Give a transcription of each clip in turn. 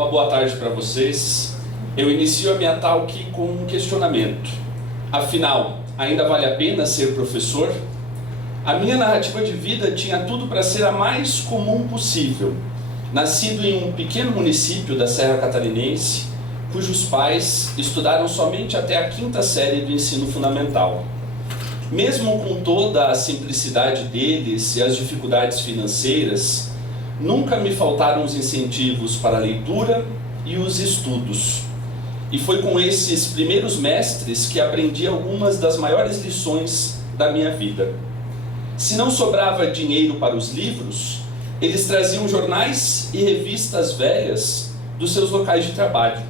Uma boa tarde para vocês. Eu inicio a minha talk com um questionamento. Afinal, ainda vale a pena ser professor? A minha narrativa de vida tinha tudo para ser a mais comum possível. Nascido em um pequeno município da Serra Catarinense, cujos pais estudaram somente até a 5ª série do ensino fundamental. Mesmo com toda a simplicidade deles e as dificuldades financeiras, nunca me faltaram os incentivos para a leitura e os estudos. E foi com esses primeiros mestres que aprendi algumas das maiores lições da minha vida. Se não sobrava dinheiro para os livros, eles traziam jornais e revistas velhas dos seus locais de trabalho.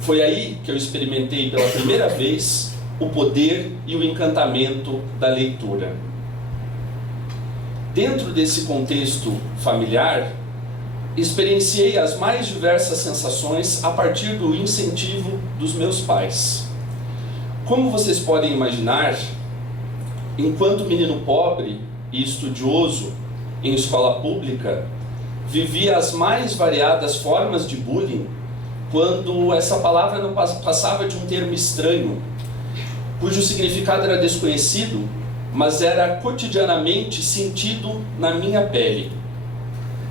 Foi aí que eu experimentei pela primeira vez o poder e o encantamento da leitura. Dentro desse contexto familiar, experienciei as mais diversas sensações a partir do incentivo dos meus pais. Como vocês podem imaginar, enquanto menino pobre e estudioso em escola pública, vivia as mais variadas formas de bullying quando essa palavra não passava de um termo estranho, cujo significado era desconhecido, mas era cotidianamente sentido na minha pele.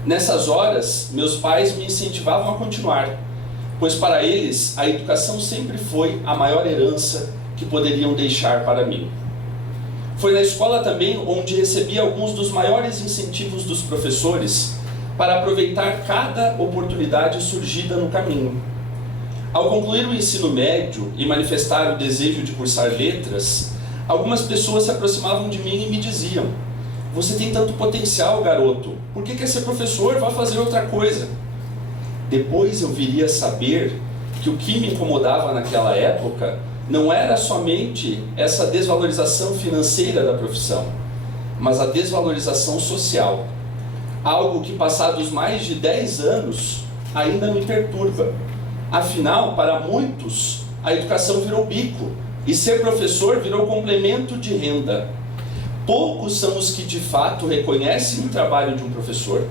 Nessas horas, meus pais me incentivavam a continuar, pois para eles a educação sempre foi a maior herança que poderiam deixar para mim. Foi na escola também onde recebi alguns dos maiores incentivos dos professores para aproveitar cada oportunidade surgida no caminho. Ao concluir o ensino médio e manifestar o desejo de cursar letras, algumas pessoas se aproximavam de mim e me diziam: "Você tem tanto potencial, garoto, por que quer ser professor? Vá fazer outra coisa." Depois eu viria a saber que o que me incomodava naquela época não era somente essa desvalorização financeira da profissão, mas a desvalorização social. Algo que, passados mais de 10 anos, ainda me perturba. Afinal, para muitos, a educação virou bico e ser professor virou complemento de renda. Poucos são os que de fato reconhecem o trabalho de um professor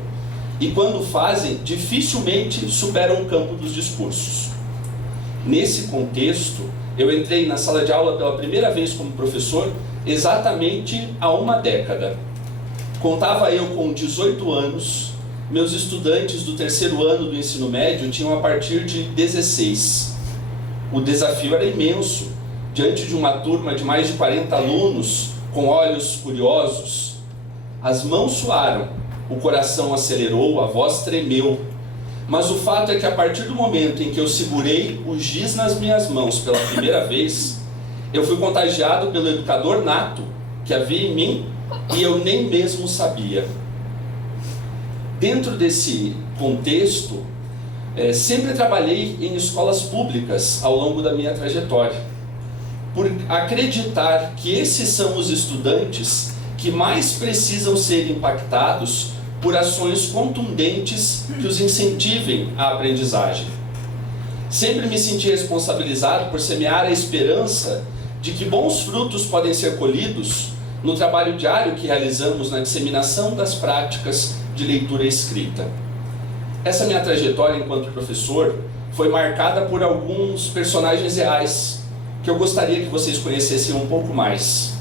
e, quando fazem, dificilmente superam o campo dos discursos. Nesse contexto, eu entrei na sala de aula pela primeira vez como professor exatamente há uma década. Contava eu com 18 anos, meus estudantes do 3º ano do ensino médio tinham a partir de 16. O desafio era imenso, diante de uma turma de mais de 40 alunos, com olhos curiosos. As mãos suaram, o coração acelerou, a voz tremeu. Mas o fato é que a partir do momento em que eu segurei o giz nas minhas mãos pela primeira vez, eu fui contagiado pelo educador nato que havia em mim e eu nem mesmo sabia. Dentro desse contexto, sempre trabalhei em escolas públicas ao longo da minha trajetória, por acreditar que esses são os estudantes que mais precisam ser impactados por ações contundentes que os incentivem à aprendizagem. Sempre me senti responsabilizado por semear a esperança de que bons frutos podem ser colhidos no trabalho diário que realizamos na disseminação das práticas de leitura e escrita. Essa minha trajetória enquanto professor foi marcada por alguns personagens reais que eu gostaria que vocês conhecessem um pouco mais.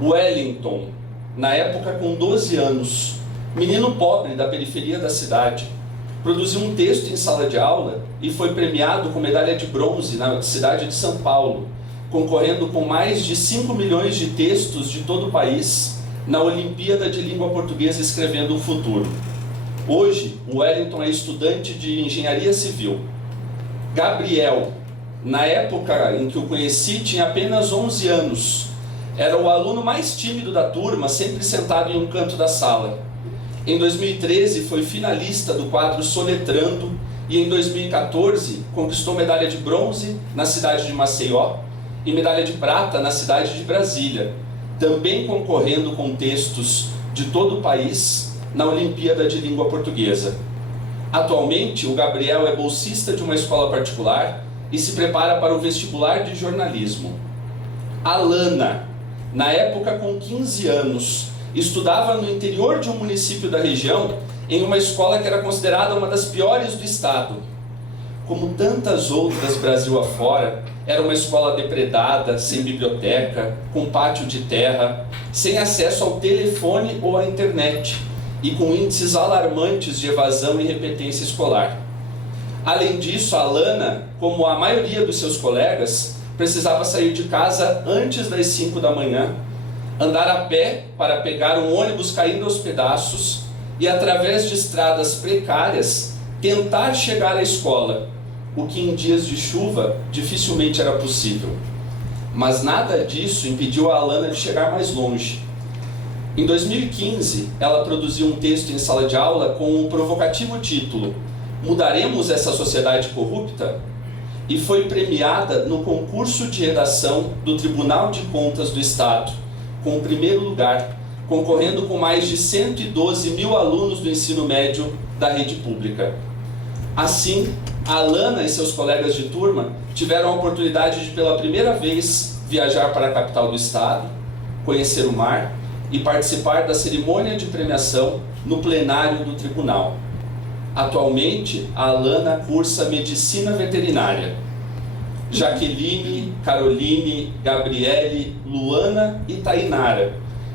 Wellington, na época com 12 anos, menino pobre da periferia da cidade, produziu um texto em sala de aula e foi premiado com medalha de bronze na cidade de São Paulo, concorrendo com mais de 5 milhões de textos de todo o país na Olimpíada de Língua Portuguesa Escrevendo o Futuro. Hoje, o Wellington é estudante de engenharia civil. Gabriel, na época em que o conheci, tinha apenas 11 anos. Era o aluno mais tímido da turma, sempre sentado em um canto da sala. Em 2013 foi finalista do quadro Soletrando e em 2014 conquistou medalha de bronze na cidade de Maceió e medalha de prata na cidade de Brasília, também concorrendo com textos de todo o país na Olimpíada de Língua Portuguesa. Atualmente, o Gabriel é bolsista de uma escola particular e se prepara para o vestibular de jornalismo. A Lana, na época com 15 anos, estudava no interior de um município da região em uma escola que era considerada uma das piores do estado. Como tantas outras Brasil afora, era uma escola depredada, sem biblioteca, com pátio de terra, sem acesso ao telefone ou à internet e com índices alarmantes de evasão e repetência escolar. Além disso, a Alana, como a maioria dos seus colegas, precisava sair de casa antes das 5 da manhã, andar a pé para pegar um ônibus caindo aos pedaços e, através de estradas precárias, tentar chegar à escola, o que em dias de chuva dificilmente era possível. Mas nada disso impediu a Alana de chegar mais longe. Em 2015, ela produziu um texto em sala de aula com o provocativo título "Mudaremos essa sociedade corrupta?" e foi premiada no concurso de redação do Tribunal de Contas do Estado, com o primeiro lugar, concorrendo com mais de 112 mil alunos do ensino médio da rede pública. Assim, a Alana e seus colegas de turma tiveram a oportunidade de, pela primeira vez, viajar para a capital do estado, conhecer o mar e participar da cerimônia de premiação no plenário do tribunal. Atualmente, a Alana cursa Medicina Veterinária. Jaqueline, Caroline, Gabriele, Luana e Tainara,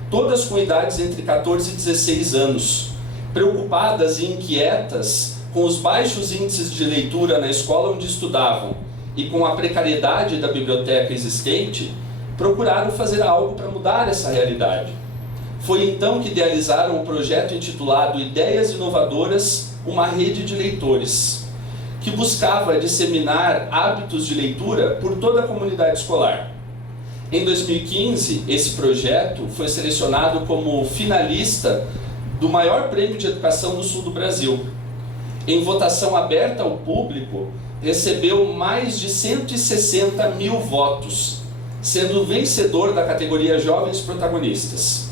todas com idades entre 14 e 16 anos, preocupadas e inquietas com os baixos índices de leitura na escola onde estudavam e com a precariedade da biblioteca existente, procuraram fazer algo para mudar essa realidade. Foi então que idealizaram o projeto intitulado Ideias Inovadoras, uma rede de leitores, que buscava disseminar hábitos de leitura por toda a comunidade escolar. Em 2015, esse projeto foi selecionado como finalista do maior prêmio de educação do sul do Brasil. Em votação aberta ao público, recebeu mais de 160 mil votos, sendo o vencedor da categoria Jovens Protagonistas.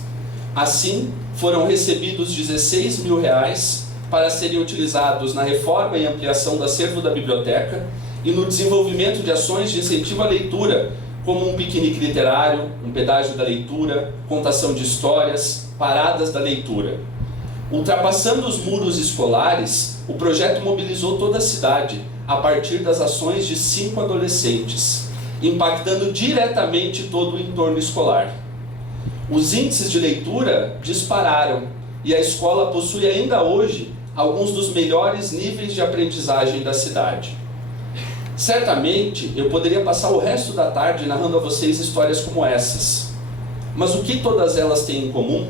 Assim, foram recebidos R$16 mil para serem utilizados na reforma e ampliação do acervo da biblioteca e no desenvolvimento de ações de incentivo à leitura, como um piquenique literário, um pedágio da leitura, contação de histórias, paradas da leitura. Ultrapassando os muros escolares, o projeto mobilizou toda a cidade a partir das ações de 5 adolescentes, impactando diretamente todo o entorno escolar. Os índices de leitura dispararam e a escola possui ainda hoje alguns dos melhores níveis de aprendizagem da cidade. Certamente eu poderia passar o resto da tarde narrando a vocês histórias como essas, mas o que todas elas têm em comum?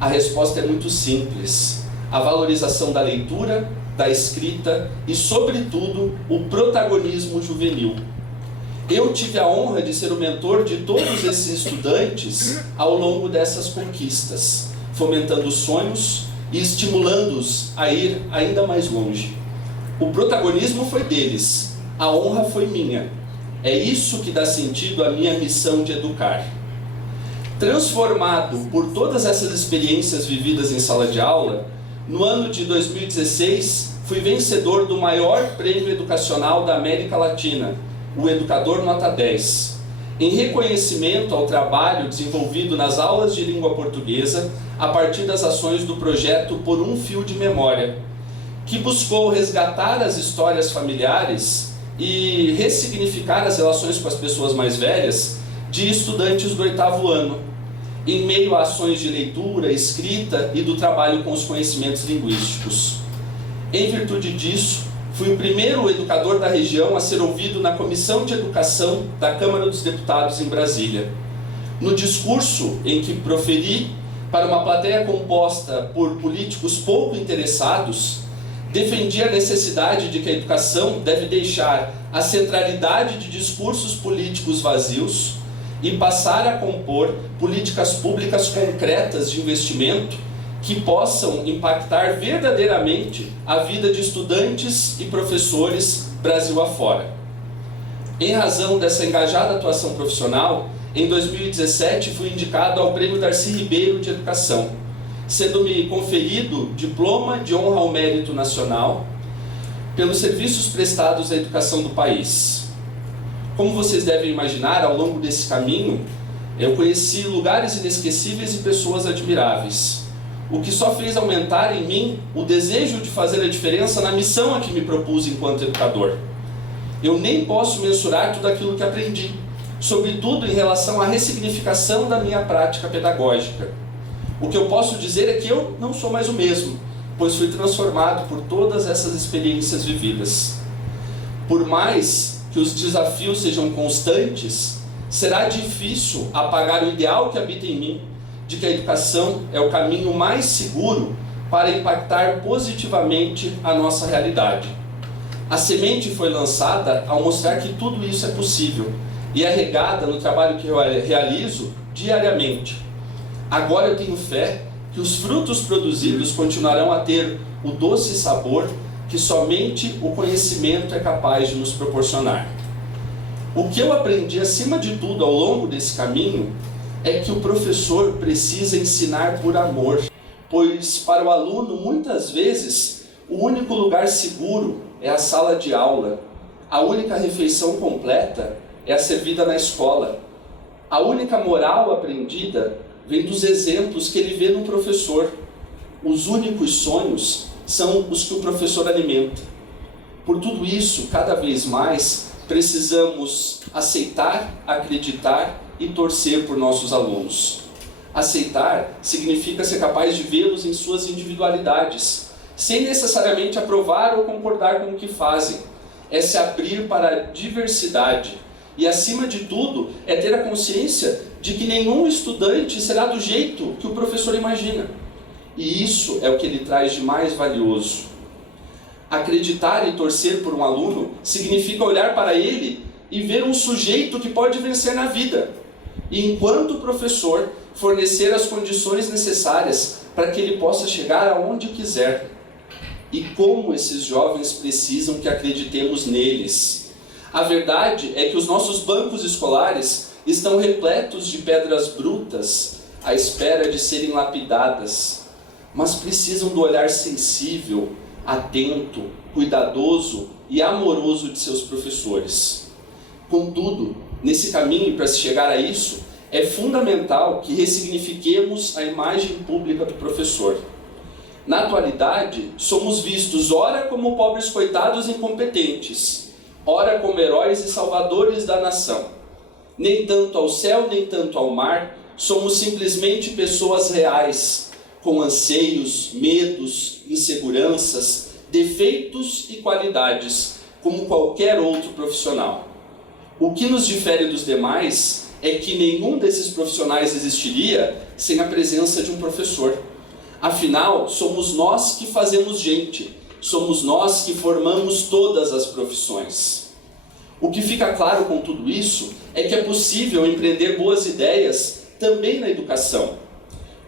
A resposta é muito simples: a valorização da leitura, da escrita e, sobretudo, o protagonismo juvenil. Eu tive a honra de ser o mentor de todos esses estudantes ao longo dessas conquistas, fomentando sonhos e estimulando-os a ir ainda mais longe. O protagonismo foi deles, a honra foi minha. É isso que dá sentido à minha missão de educar. Transformado por todas essas experiências vividas em sala de aula, no ano de 2016, fui vencedor do maior prêmio educacional da América Latina, o Educador Nota 10, em reconhecimento ao trabalho desenvolvido nas aulas de língua portuguesa a partir das ações do projeto Por um Fio de Memória, que buscou resgatar as histórias familiares e ressignificar as relações com as pessoas mais velhas de estudantes do 8º ano, em meio a ações de leitura, escrita e do trabalho com os conhecimentos linguísticos. Em virtude disso, fui o primeiro educador da região a ser ouvido na Comissão de Educação da Câmara dos Deputados em Brasília. No discurso em que proferi para uma plateia composta por políticos pouco interessados, defendi a necessidade de que a educação deve deixar a centralidade de discursos políticos vazios e passar a compor políticas públicas concretas de investimento que possam impactar verdadeiramente a vida de estudantes e professores Brasil afora. Em razão dessa engajada atuação profissional, em 2017 fui indicado ao Prêmio Darcy Ribeiro de Educação, sendo-me conferido Diploma de Honra ao Mérito Nacional pelos serviços prestados à educação do país. Como vocês devem imaginar, ao longo desse caminho, eu conheci lugares inesquecíveis e pessoas admiráveis. o que só fez aumentar em mim o desejo de fazer a diferença na missão a que me propus enquanto educador. Eu nem posso mensurar tudo aquilo que aprendi, sobretudo em relação à ressignificação da minha prática pedagógica. O que eu posso dizer é que eu não sou mais o mesmo, pois fui transformado por todas essas experiências vividas. Por mais que os desafios sejam constantes, será difícil apagar o ideal que habita em mim, de que a educação é o caminho mais seguro para impactar positivamente a nossa realidade. A semente foi lançada ao mostrar que tudo isso é possível e é regada no trabalho que eu realizo diariamente. Agora eu tenho fé que os frutos produzidos continuarão a ter o doce sabor que somente o conhecimento é capaz de nos proporcionar. O que eu aprendi acima de tudo ao longo desse caminho é que o professor precisa ensinar por amor, pois para o aluno muitas vezes o único lugar seguro é a sala de aula, a única refeição completa é a servida na escola, a única moral aprendida vem dos exemplos que ele vê no professor, os únicos sonhos são os que o professor alimenta. Por tudo isso, cada vez mais precisamos aceitar, acreditar e torcer por nossos alunos. Aceitar significa ser capaz de vê-los em suas individualidades, sem necessariamente aprovar ou concordar com o que fazem. É se abrir para a diversidade e, acima de tudo, é ter a consciência de que nenhum estudante será do jeito que o professor imagina. E isso é o que ele traz de mais valioso. Acreditar e torcer por um aluno significa olhar para ele e ver um sujeito que pode vencer na vida. E, enquanto professor, fornecer as condições necessárias para que ele possa chegar aonde quiser. E como esses jovens precisam que acreditemos neles. A verdade é que os nossos bancos escolares estão repletos de pedras brutas à espera de serem lapidadas, mas precisam do olhar sensível, atento, cuidadoso e amoroso de seus professores. Contudo, nesse caminho para se chegar a isso, é fundamental que ressignifiquemos a imagem pública do professor. Na atualidade, somos vistos ora como pobres coitados incompetentes, ora como heróis e salvadores da nação. Nem tanto ao céu, nem tanto ao mar, somos simplesmente pessoas reais, com anseios, medos, inseguranças, defeitos e qualidades, como qualquer outro profissional. O que nos difere dos demais é que nenhum desses profissionais existiria sem a presença de um professor. Afinal, somos nós que fazemos gente, somos nós que formamos todas as profissões. O que fica claro com tudo isso é que é possível empreender boas ideias também na educação.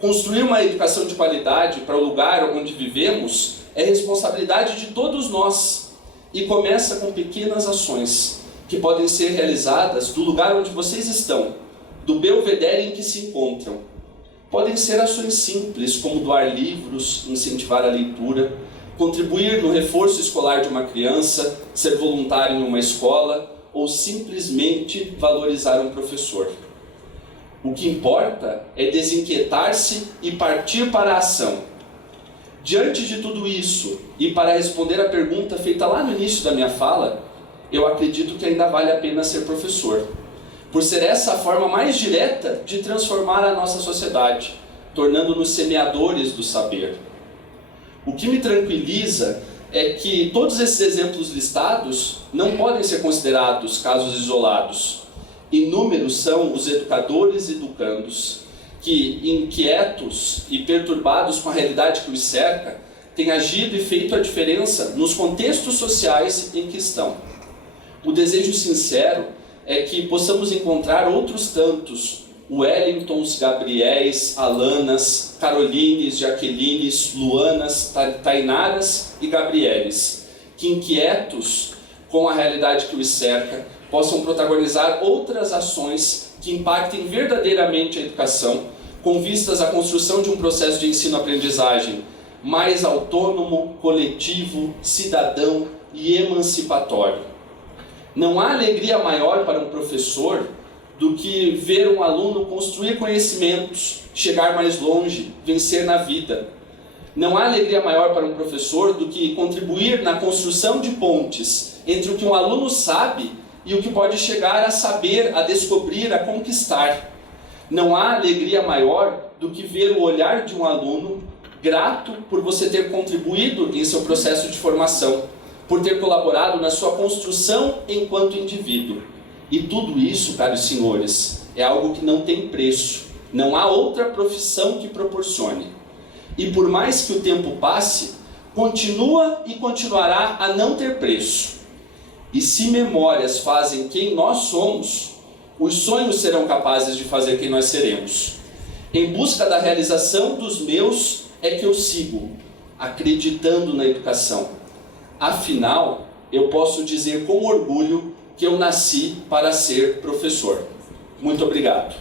Construir uma educação de qualidade para o lugar onde vivemos é responsabilidade de todos nós e começa com pequenas ações que podem ser realizadas do lugar onde vocês estão, do belvedere em que se encontram. Podem ser ações simples, como doar livros, incentivar a leitura, contribuir no reforço escolar de uma criança, ser voluntário em uma escola ou simplesmente valorizar um professor. O que importa é desinquietar-se e partir para a ação. Diante de tudo isso, e para responder à pergunta feita lá no início da minha fala, eu acredito que ainda vale a pena ser professor, por ser essa a forma mais direta de transformar a nossa sociedade, tornando-nos semeadores do saber. O que me tranquiliza é que todos esses exemplos listados não podem ser considerados casos isolados. Inúmeros são os educadores e educandos que, inquietos e perturbados com a realidade que os cerca, têm agido e feito a diferença nos contextos sociais em que estão. O desejo sincero é que possamos encontrar outros tantos Wellingtons, Gabriéis, Alanas, Carolines, Jaquelines, Luanas, Tainaras e Gabrieles, que, inquietos com a realidade que os cerca, possam protagonizar outras ações que impactem verdadeiramente a educação, com vistas à construção de um processo de ensino-aprendizagem mais autônomo, coletivo, cidadão e emancipatório. Não há alegria maior para um professor do que ver um aluno construir conhecimentos, chegar mais longe, vencer na vida. Não há alegria maior para um professor do que contribuir na construção de pontes entre o que um aluno sabe e o que pode chegar a saber, a descobrir, a conquistar. Não há alegria maior do que ver o olhar de um aluno grato por você ter contribuído em seu processo de formação, por ter colaborado na sua construção enquanto indivíduo. E tudo isso, caros senhores, é algo que não tem preço. Não há outra profissão que proporcione. E por mais que o tempo passe, continua e continuará a não ter preço. E se memórias fazem quem nós somos, os sonhos serão capazes de fazer quem nós seremos. Em busca da realização dos meus é que eu sigo, acreditando na educação. Afinal, eu posso dizer com orgulho que eu nasci para ser professor. Muito obrigado.